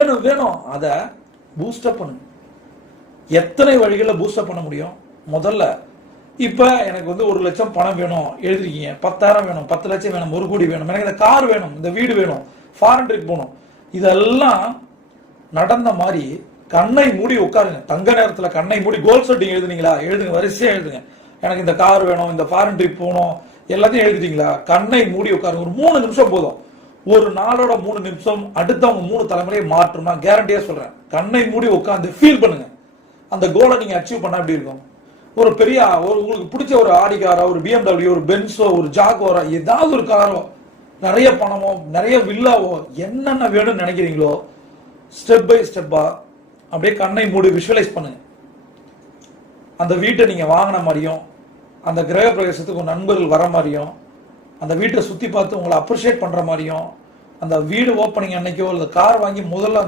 வேணும் வேணும் அதை பூஸ்டப் பண்ணுங்க எத்தனை வழிகளில் பூஸ்டப் பண்ண முடியும்? முதல்ல இப்போ எனக்கு வந்து ஒரு லட்சம் பணம் வேணும் எழுதிருக்கீங்க. பத்தாயிரம் வேணும் பத்து லட்சம் வேணும் ஒரு கோடி வேணும். எனக்கு இந்த கார் வேணும் இந்த வீடு வேணும் ஃபாரின் ட்ரிப் போகணும். இதெல்லாம் நடந்த மாதிரி கண்ணை மூடி உட்காருங்க. தங்க நேரத்தில் கண்ணை மூடி கோல் செட்டிங் எழுதுனீங்களா? எழுதுங்க வரிசையாக எழுதுங்க. எனக்கு இந்த கார் வேணும் இந்த ஃபாரின் ட்ரிப் போகணும். எல்லாத்தையும் எழுதிட்டீங்களா? கண்ணை மூடி உட்காருங்க. ஒரு மூணு நிமிஷம் போதும். ஒரு நாளோட மூணு நிமிஷம் அடுத்தவங்க மூணு தலைமுறையை மாற்றும் நான் கேரண்டியா சொல்றேன். கண்ணை மூடி உட்காந்து ஃபீல் பண்ணுங்க. அந்த கோலை நீங்க அச்சீவ் பண்ணா எப்படி இருக்கும்? ஒரு பெரிய ஒரு உங்களுக்கு பிடிச்ச ஒரு ஆடிகாரோ ஒரு பிஎம்டபிள்யூ ஒரு பென்ஸோ ஒரு ஜாகோரோ ஏதாவது ஒரு காரோ நிறைய பணமோ நிறைய வில்லாவோ என்னென்ன வேணும்னு நினைக்கிறீங்களோ ஸ்டெப் பை ஸ்டெப்பா அப்படியே கண்ணை மூடி விஷுவலைஸ் பண்ணுங்க. அந்த வீட்டை நீங்க வாங்கின மாதிரியும் அந்த கிரக பிரவேசத்துக்கு நண்பர்கள் வர மாதிரியும் அந்த வீட்டை சுற்றி பார்த்து உங்களை அப்ரிஷியேட் பண்ணுற மாதிரியும் அந்த வீடு ஓப்பனிங் அன்னைக்கோ இல்லை கார் வாங்கி முதல்ல